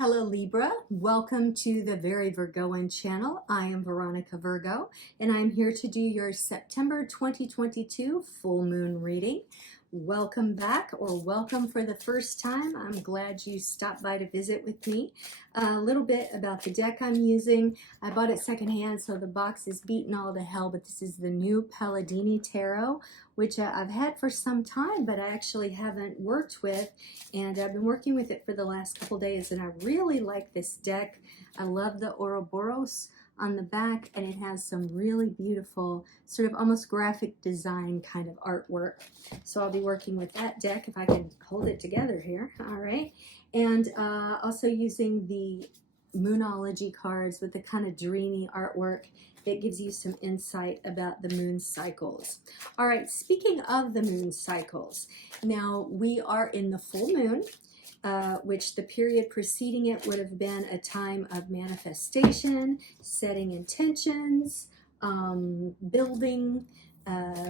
Hello Libra, welcome to the Very Virgoan channel. I am Veronica Virgo and I'm here to do your September 2022 full moon reading. Welcome back or welcome for the first time. I'm glad you stopped by to visit with me. A little bit about the deck I'm using. I bought it secondhand, so the box is beaten all to hell, but this is the new Palladini Tarot, which I've had for some time, but I actually haven't worked with, and I've been working with it for the last couple days, and I really like this deck. I love the Ouroboros on the back, and it has some really beautiful sort of almost graphic design kind of artwork. So I'll be working with that deck if I can hold it together here. All right, and also using the Moonology cards with the kind of dreamy artwork that gives you some insight about the moon cycles. All right, speaking of the moon cycles, now we are in the full moon, which the period preceding it would have been a time of manifestation, setting intentions, building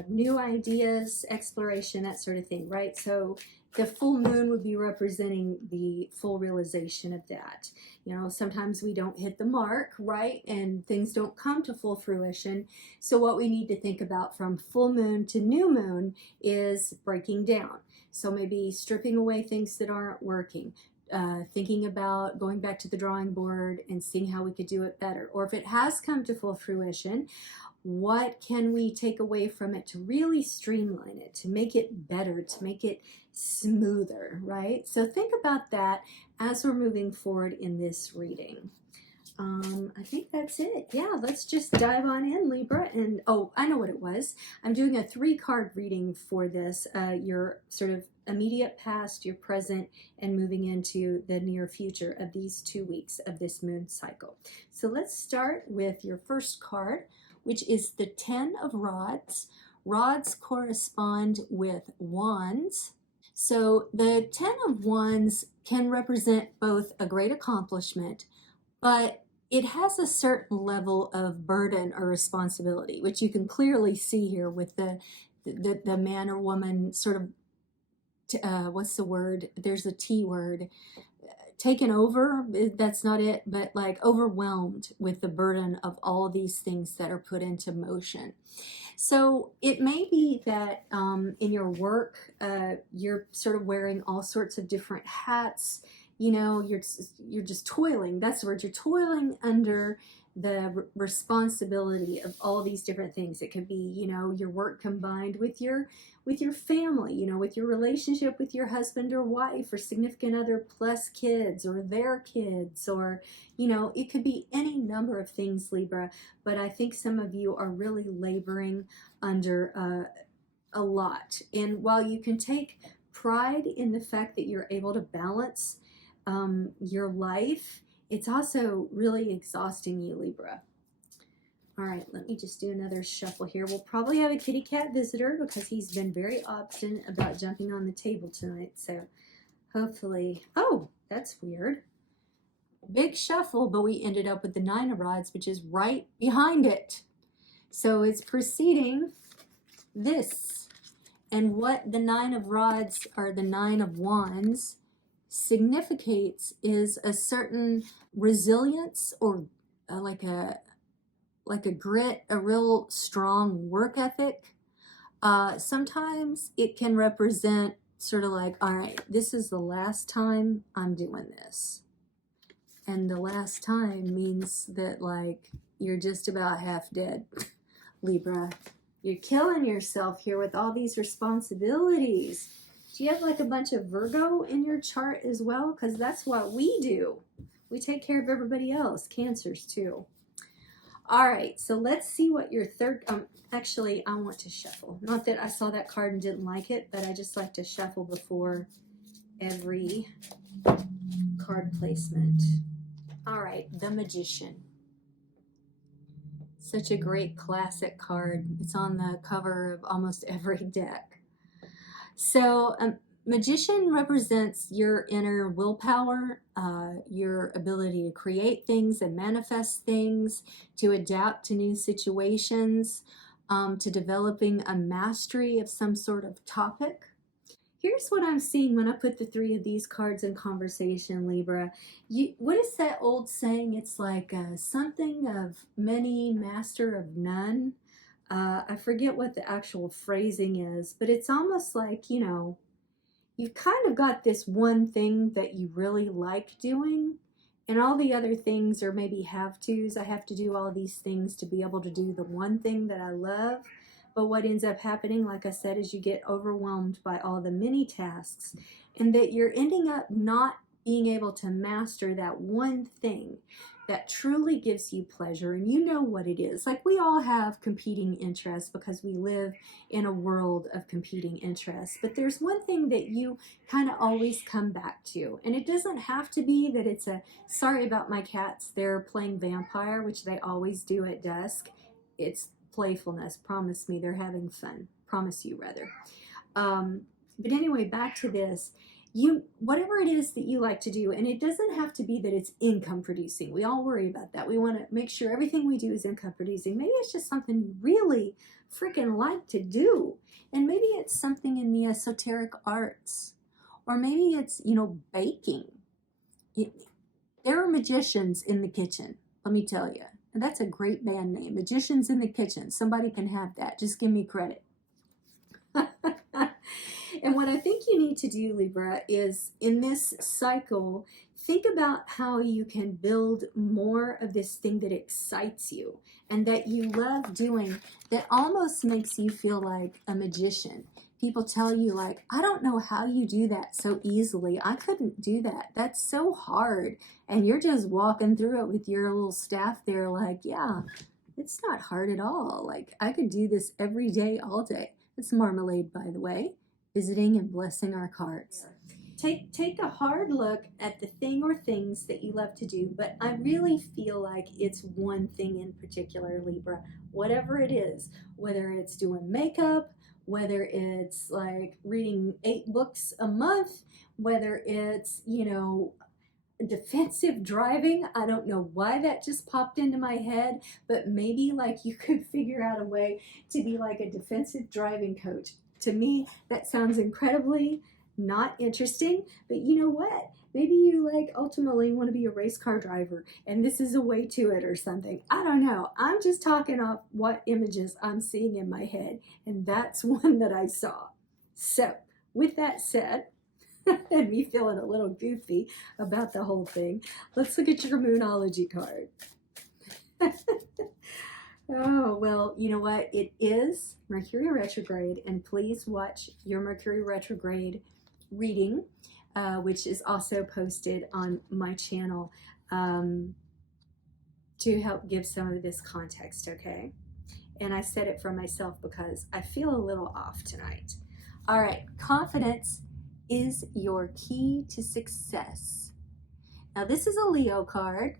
new ideas, exploration, that sort of thing, right? So the full moon would be representing the full realization of that. You know, sometimes we don't hit the mark, right? And things don't come to full fruition. So what we need to think about from full moon to new moon is breaking down. So maybe stripping away things that aren't working, thinking about going back to the drawing board and seeing how we could do it better. Or if it has come to full fruition, what can we take away from it to really streamline it, to make it better, to make it smoother, right? So think about that as we're moving forward in this reading. I think that's it. Yeah, let's just dive on in, Libra. And oh, I know what it was. I'm doing a 3-card reading for this. Your sort of immediate past, your present, and moving into the near future of these 2 weeks of this moon cycle. So let's start with your first card, which is the 10 of Rods. Rods correspond with wands. So the 10 of Wands can represent both a great accomplishment, but it has a certain level of burden or responsibility, which you can clearly see here with the man or woman sort of, what's the word? There's a T word. Taken over, that's not it, but like overwhelmed with the burden of all of these things that are put into motion. So it may be that in your work, you're sort of wearing all sorts of different hats. You know, you're just toiling. That's the word. You're toiling under the responsibility of all these different things. It could be, you know, your work combined with your family, you know, with your relationship with your husband or wife or significant other plus kids or their kids, or, you know, it could be any number of things, Libra. But I think some of you are really laboring under a lot. And while you can take pride in the fact that you're able to balance your life, it's also really exhausting you, Libra. All right, let me just do another shuffle here. We'll probably have a kitty cat visitor because he's been very obstinate about jumping on the table tonight. So hopefully, oh, that's weird. Big shuffle, but we ended up with the 9 of Rods, which is right behind it. So it's preceding this. And what the 9 of Rods or the 9 of Wands significates is a certain resilience or like a grit, a real strong work ethic. Sometimes it can represent sort of like, all right, this is the last time I'm doing this. And the last time means that like you're just about half dead, Libra. You're killing yourself here with all these responsibilities. Do you have like a bunch of Virgo in your chart as well? Because that's what we do. We take care of everybody else, Cancers too. All right, so let's see what your third, actually I want to shuffle. Not that I saw that card and didn't like it, but I just like to shuffle before every card placement. All right, the Magician. Such a great classic card. It's on the cover of almost every deck. So Magician represents your inner willpower, your ability to create things and manifest things, to adapt to new situations, to developing a mastery of some sort of topic. Here's what I'm seeing when I put the three of these cards in conversation, Libra. What is that old saying? It's like something of many, master of none. I forget what the actual phrasing is, but it's almost like, you know, you've kind of got this one thing that you really like doing, and all the other things are maybe have-tos. I have to do all these things to be able to do the one thing that I love. But what ends up happening, like I said, is you get overwhelmed by all the mini tasks, and that you're ending up not being able to master that one thing that truly gives you pleasure. And you know what it is. Like, we all have competing interests because we live in a world of competing interests. But there's one thing that you kind of always come back to. And it doesn't have to be that it's a, sorry about my cats, they're playing vampire, which they always do at dusk. It's playfulness. Promise me they're having fun. Promise you, rather. But anyway, back to this. Whatever it is that you like to do, and it doesn't have to be that it's income producing. We all worry about that. We want to make sure everything we do is income producing. Maybe it's just something you really freaking like to do. And maybe it's something in the esoteric arts. Or maybe it's, you know, baking. There are magicians in the kitchen, let me tell you. And that's a great band name, Magicians in the Kitchen. Somebody can have that. Just give me credit. And what I think you need to do, Libra, is in this cycle, think about how you can build more of this thing that excites you and that you love doing, that almost makes you feel like a magician. People tell you, like, I don't know how you do that so easily. I couldn't do that. That's so hard. And you're just walking through it with your little staff there like, yeah, it's not hard at all. Like, I could do this every day, all day. It's marmalade, by the way. Visiting and blessing our cards. Take a hard look at the thing or things that you love to do, but I really feel like it's one thing in particular, Libra. Whatever it is, whether it's doing makeup, whether it's like reading 8 books a month, whether it's, you know, defensive driving. I don't know why that just popped into my head, but maybe like you could figure out a way to be like a defensive driving coach. To me, that sounds incredibly not interesting, but you know what? Maybe you like ultimately want to be a race car driver and this is a way to it or something. I don't know. I'm just talking off what images I'm seeing in my head, and that's one that I saw. So with that said, and me feeling a little goofy about the whole thing, let's look at your Moonology card. Oh, well, you know what? It is Mercury retrograde, and please watch your Mercury retrograde reading, which is also posted on my channel, to help give some of this context, okay? And I said it for myself because I feel a little off tonight. All right, confidence is your key to success. Now, this is a Leo card.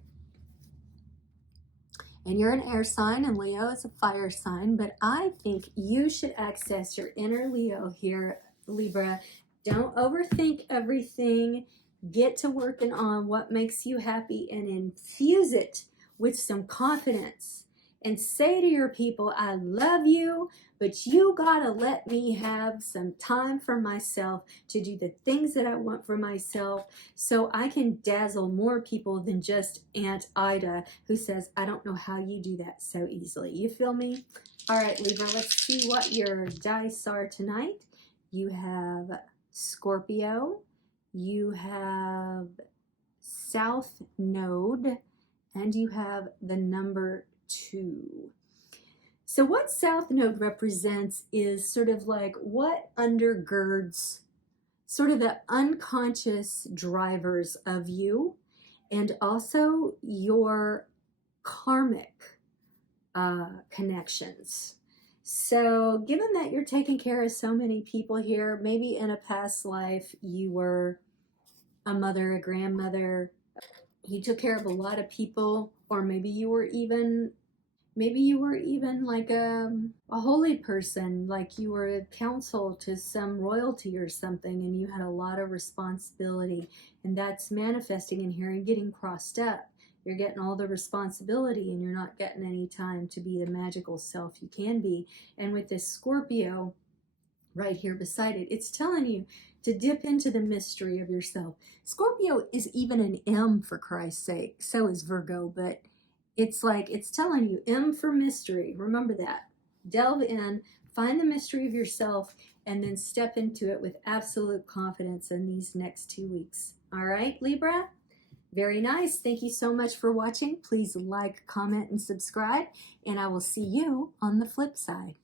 And you're an air sign, and Leo is a fire sign, but I think you should access your inner Leo here, Libra. Don't overthink everything. Get to working on what makes you happy and infuse it with some confidence. And say to your people, I love you, but you gotta let me have some time for myself to do the things that I want for myself so I can dazzle more people than just Aunt Ida, who says, I don't know how you do that so easily. You feel me? All right, Libra, let's see what your dice are tonight. You have Scorpio, you have South Node, and you have the number 2. So what South Node represents is sort of like what undergirds sort of the unconscious drivers of you, and also your karmic connections. So given that you're taking care of so many people here, maybe in a past life you were a mother, a grandmother, you took care of a lot of people, or maybe you were even like a holy person, like you were a counsel to some royalty or something, and you had a lot of responsibility, and that's manifesting in here and getting crossed up. You're getting all the responsibility and you're not getting any time to be the magical self you can be. And with this Scorpio, right here beside it. It's telling you to dip into the mystery of yourself. Scorpio is even an M, for Christ's sake. So is Virgo, but it's like it's telling you M for mystery. Remember that. Delve in, find the mystery of yourself, and then step into it with absolute confidence in these next 2 weeks. All right, Libra? Very nice. Thank you so much for watching. Please like, comment, and subscribe, and I will see you on the flip side.